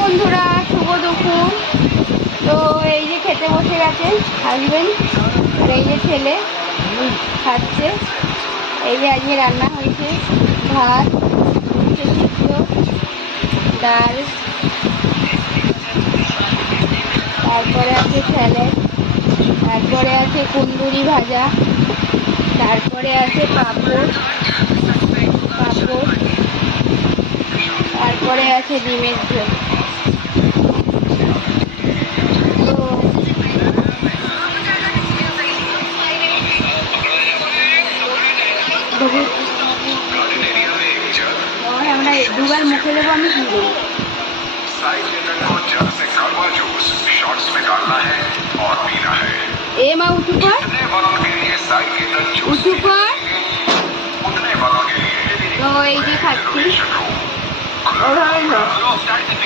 বন্ধুরা, শুভ দুপুর। তো এই যে খেতে বসে গেছে হাজবেন্ড, আর এই যে ছেলে খাচ্ছে। এই যে আজকে রান্না হয়েছে ভাত, উচ্ছে সিদ্ধ, ডাল, তারপরে আছে স্যালাড, তারপরে আছে কুন্দুরি ভাজা, তারপরে আছে পাঁপড়, তারপরে আছে ডিমের ঝোল। আমরা দুবার মুখে দেবো, আমি কি দেবো? এ মা উঁচু কর, উঁচু কর। তো এই যে খাচ্ছি, ওভাবে